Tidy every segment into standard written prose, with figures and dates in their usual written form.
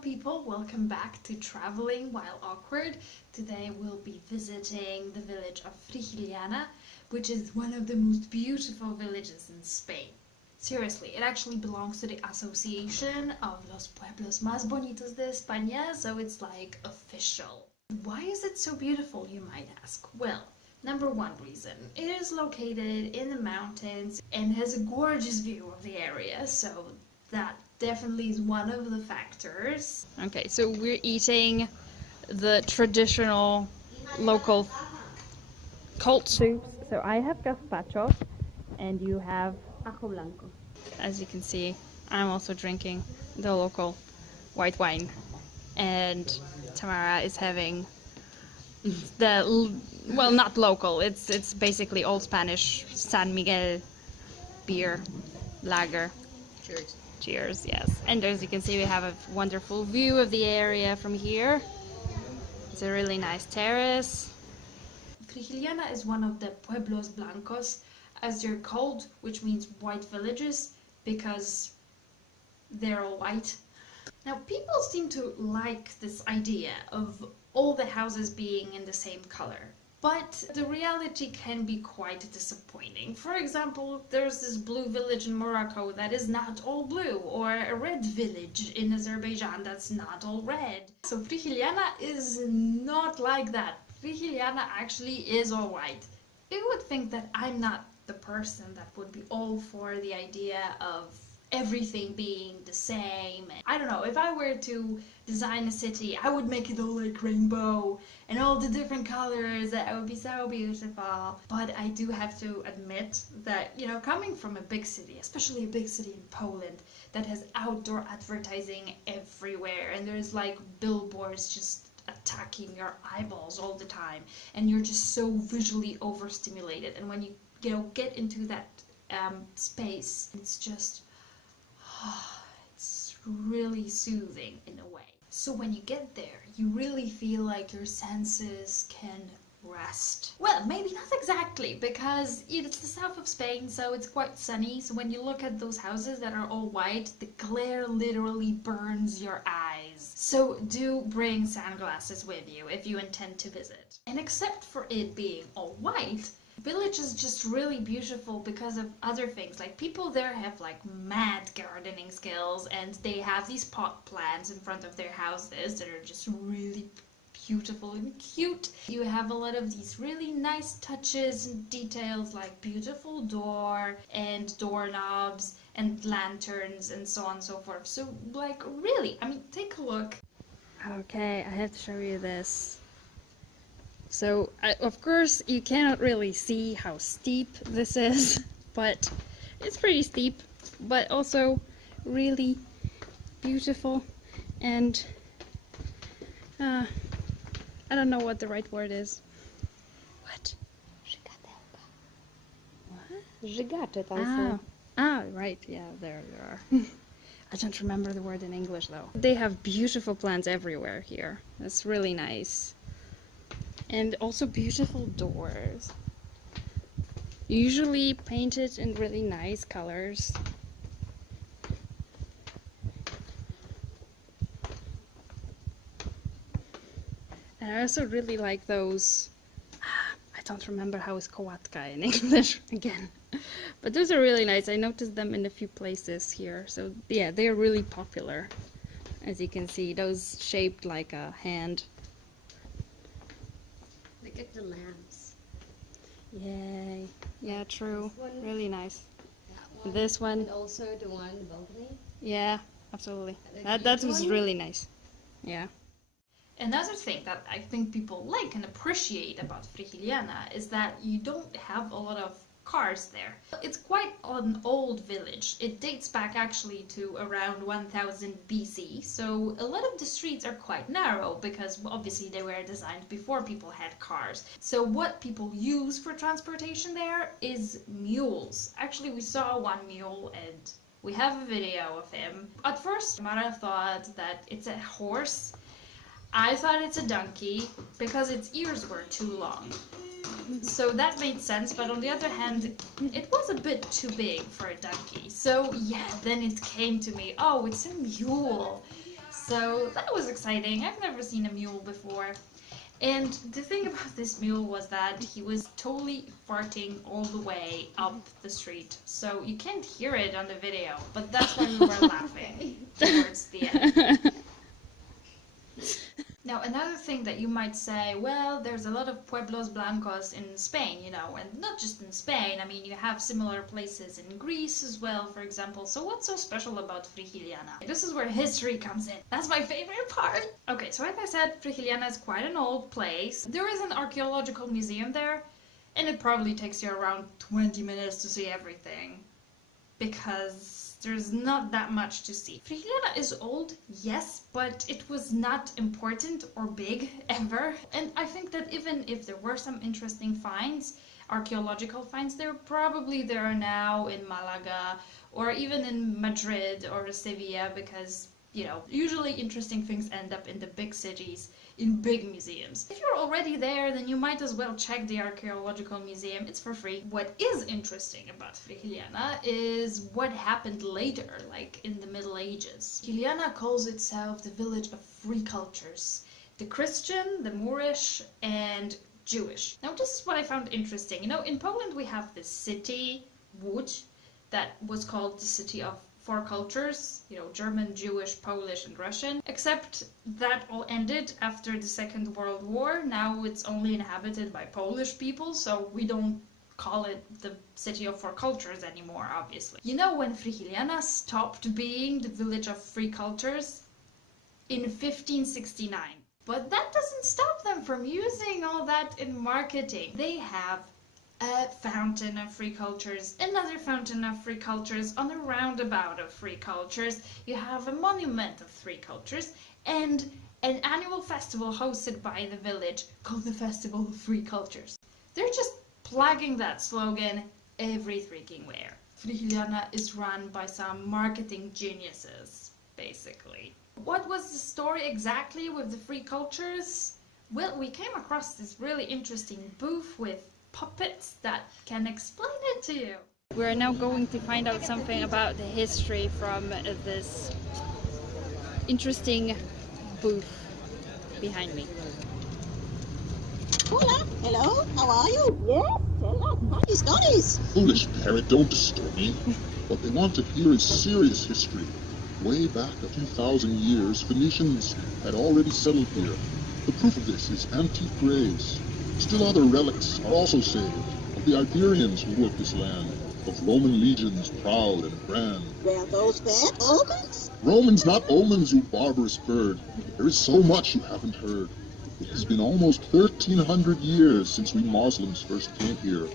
people, welcome back to Traveling While Awkward. Today we'll be visiting the village of Frigiliana, which is one of the most beautiful villages in Spain. Seriously, it actually belongs to the Association of los Pueblos Más Bonitos de España, so it's like official. Why is it so beautiful, you might ask? Well, number one reason, it is located in the mountains and has a gorgeous view of the area, so that definitely is one of the factors. Okay, so we're eating the traditional local cold soups. So I have gazpacho and you have ajo blanco. As you can see, I'm also drinking the local white wine, and Tamara is having well, not local, it's basically old Spanish San Miguel beer lager. Cheers. Cheers, yes. And as you can see, we have a wonderful view of the area from here. It's a really nice terrace. Frigiliana is one of the Pueblos Blancos, as they're called, which means white villages, because they're all white. Now, people seem to like this idea of all the houses being in the same color. But the reality can be quite disappointing. For example, there's this blue village in Morocco that is not all blue, or a red village in Azerbaijan that's not all red. So Frigiliana is not like that. Frigiliana actually is all white. You would think that I'm not the person that would be all for the idea of everything being the same. I don't know, if I were to design a city, I would make it all like rainbow and all the different colors. That would be so beautiful. But I do have to admit that, you know, coming from a big city, especially a big city in Poland that has outdoor advertising everywhere, and there's like billboards just attacking your eyeballs all the time, and you're just so visually overstimulated, and when you get into that space, it's just it's really soothing in a way. So when you get there, you really feel like your senses can rest. Well, maybe not exactly, because it's the south of Spain, so it's quite sunny. So when you look at those houses that are all white, the glare literally burns your eyes. So do bring sunglasses with you if you intend to visit. And except for it being all white, the village is just really beautiful because of other things. Like, people there have like mad gardening skills, and they have these pot plants in front of their houses that are just really beautiful and cute. You have a lot of these really nice touches and details, like beautiful door and doorknobs and lanterns and so on and so forth. So like, really, I mean, take a look. Okay, I have to show you this. So, of course, you cannot really see how steep this is, but it's pretty steep, but also really beautiful, and I don't know what the right word is. What? What? Ah, right, yeah, there you are. I don't remember the word in English, though. They have beautiful plants everywhere here. It's really nice. And also beautiful doors, usually painted in really nice colors. And I also really like those, I don't remember how it's kołatka in English again, but those are really nice. I noticed them in a few places here, so yeah, they are really popular. As you can see, those shaped like a hand. Look at the lamps. Yay. Yeah, true. This one, really nice. that one, This one. and also the one on the balcony. Yeah, absolutely. The That was one? really nice. Yeah. Another thing that I think people like and appreciate about Frigiliana is that you don't have a lot of cars there. It's quite an old village. It dates back actually to around 1000 BC, so a lot of the streets are quite narrow because obviously they were designed before people had cars. So what people use for transportation there is mules. Actually, we saw one mule and we have a video of him. At first, Mara thought that it's a horse. I thought it's a donkey because its ears were too long. So that made sense, but on the other hand, it was a bit too big for a donkey. So yeah, then it came to me, oh, it's a mule. So that was exciting. I've never seen a mule before. And the thing about this mule was that he was totally farting all the way up the street. So you can't hear it on the video, but that's why we were laughing towards the end. Now, another thing that you might say, well, there's a lot of pueblos blancos in Spain, you know, and not just in Spain. I mean, you have similar places in Greece as well, for example. So what's so special about Frigiliana? This is where history comes in. That's my favorite part. Okay, so like I said, Frigiliana is quite an old place. There is an archaeological museum there, and it probably takes you around 20 minutes to see everything, because there's not that much to see. Frigiliana is old, yes, but it was not important or big ever. And I think that even if there were some interesting finds, archaeological finds, there are now in Malaga or even in Madrid or Sevilla, because, you know, usually interesting things end up in the big cities, in big museums. If you're already there, then you might as well check the archaeological museum. It's for free. What is interesting about Frigiliana is what happened later, like in the Middle Ages. Frigiliana calls itself the village of three cultures: the Christian, the Moorish, and Jewish. Now, this is what I found interesting. You know, in Poland we have this city, Łódź, that was called the city of four cultures, you know, German, Jewish, Polish, and Russian, except that all ended after the Second World War. Now it's only inhabited by Polish people, so we don't call it the city of four cultures anymore, obviously. You know when Frigiliana stopped being the village of three cultures? In 1569. But that doesn't stop them from using all that in marketing. They have a fountain of free cultures, another fountain of free cultures, on a roundabout of free cultures. You have a monument of three cultures, and an annual festival hosted by the village called the Festival of Free Cultures. They're just plugging that slogan every freaking where. Frigiliana is run by some marketing geniuses, basically. What was the story exactly with the free cultures? Well, we came across this really interesting booth with puppets that can explain it to you. We're now going to find out something about the history from this interesting booth behind me. Hola, hello, how are you? Yes, hello, nice, nice. Foolish parrot, don't disturb me. What they want to hear is serious history. Way back a few thousand years, Phoenicians had already settled here. The proof of this is antique graves. Still other relics are also saved of the Iberians who worked this land, of Roman legions proud and grand. Were those bad omens? Romans, not omens, you barbarous bird. There is so much you haven't heard. It has been almost 1,300 years since we Muslims first came here.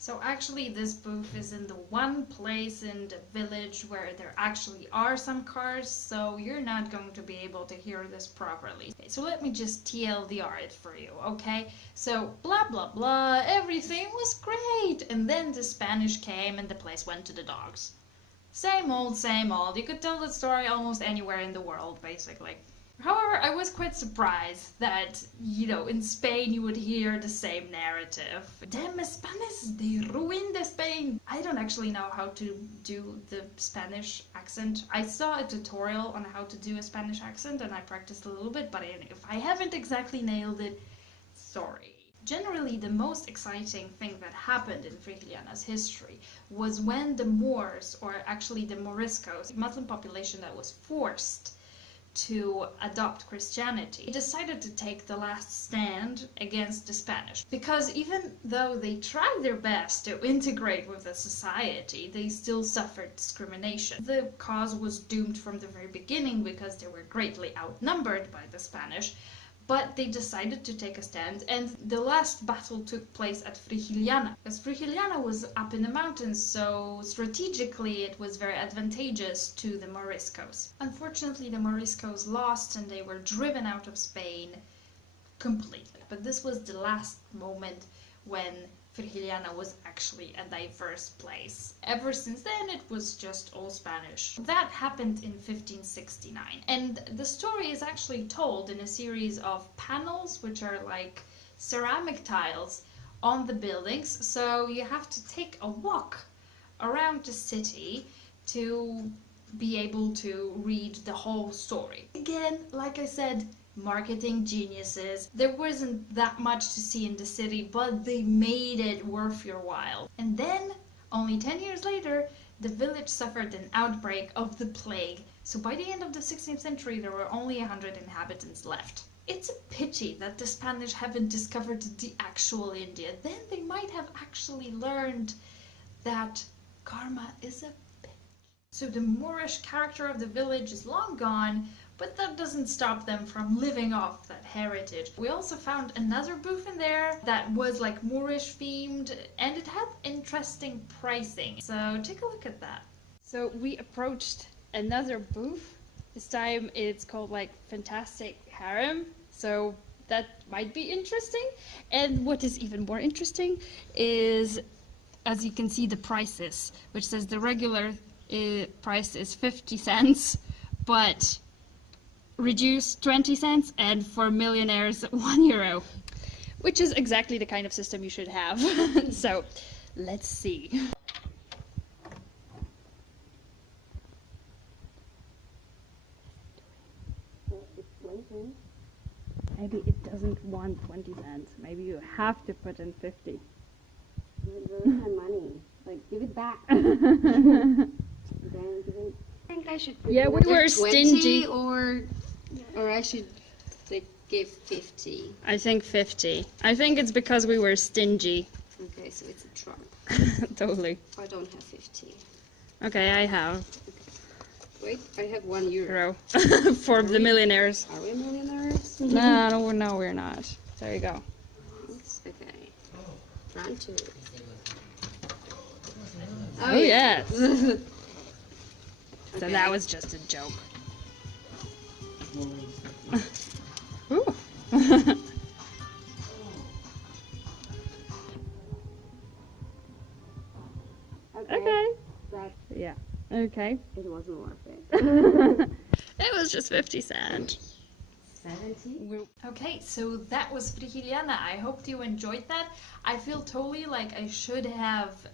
So actually this booth is in the one place in the village where there actually are some cars, so you're not going to be able to hear this properly. Okay, so let me just TLDR it for you, okay? So blah blah blah, everything was great, and then the Spanish came and the place went to the dogs. Same old, same old. You could tell that story almost anywhere in the world, basically. However, I was quite surprised that, you know, in Spain you would hear the same narrative. Damn Spanish, they ruined Spain. I don't actually know how to do the Spanish accent. I saw a tutorial on how to do a Spanish accent and I practiced a little bit, but if I haven't exactly nailed it, sorry. Generally, the most exciting thing that happened in Frigiliana's history was when the Moors, or actually the Moriscos, Muslim population that was forced to adopt Christianity, decided to take the last stand against the Spanish. Because even though they tried their best to integrate with the society, they still suffered discrimination. The cause was doomed from the very beginning because they were greatly outnumbered by the Spanish, but they decided to take a stand, and the last battle took place at Frigiliana. Because Frigiliana was up in the mountains, so strategically it was very advantageous to the Moriscos. Unfortunately, the Moriscos lost and they were driven out of Spain completely. But this was the last moment when Frigiliana was actually a diverse place. Ever since then, it was just all Spanish. That happened in 1569, and the story is actually told in a series of panels, which are like ceramic tiles on the buildings. So you have to take a walk around the city to be able to read the whole story. Again, like I said, marketing geniuses. There wasn't that much to see in the city, but they made it worth your while. And then, only 10 years later, the village suffered an outbreak of the plague. So by the end of the 16th century, there were only 100 inhabitants left. It's a pity that the Spanish haven't discovered the actual India. Then they might have actually learned that karma is a bitch. So the Moorish character of the village is long gone, but that doesn't stop them from living off that heritage. We also found another booth in there that was like Moorish themed, and it had interesting pricing. So take a look at that. So we approached another booth. This time it's called like Fantastic Harem. So that might be interesting. And what is even more interesting is, as you can see, the prices, which says the regular price is 50 cents, but reduced 20 cents, and for millionaires €1, which is exactly the kind of system you should have. So let's see. Maybe it doesn't want 20 cents. Maybe you have to put in 50. Where's my money? Like, give it back. Then give it. I think I should put Yeah, we either were 20 stingy. or I should like give 50. I think 50. I think it's because we were stingy. Okay, so it's a trump. Totally. I don't have 50. Okay, I have Wait, I have €1. for the millionaires. Are we millionaires? No, we're not. There you go. It's okay. Round 2. Oh, yes. So Okay. that was just a joke. Ooh. Okay. That Yeah. Okay. it wasn't worth it. It was just 50 cents. 70? Okay, so that was Frigiliana. I hope you enjoyed that. I feel totally like I should have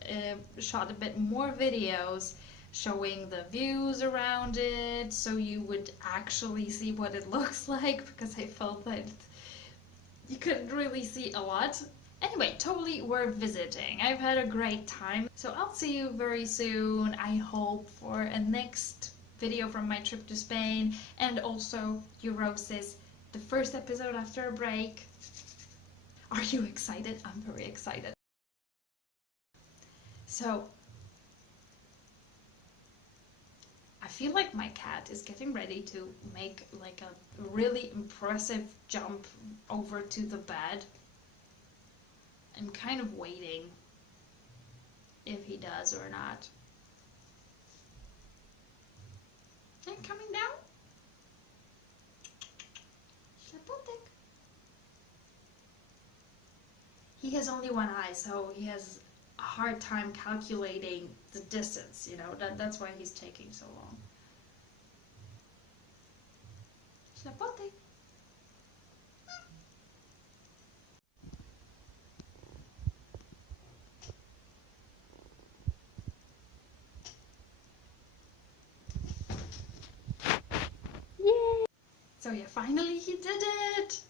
shot a bit more videos showing the views around it, so you would actually see what it looks like, because I felt that you couldn't really see a lot. Anyway, totally worth visiting. I've had a great time. So I'll see you very soon, I hope, for a next video from my trip to Spain, and also Eurosis, the first episode after a break. Are you excited? I'm very excited. So, I feel like my cat is getting ready to make like a really impressive jump over to the bed. I'm kind of waiting if he does or not. I'm coming down. Ślepotek. He has only one eye, so he has a hard time calculating the distance, you know, that's why he's taking so long. Ślepotek. So yeah, finally he did it!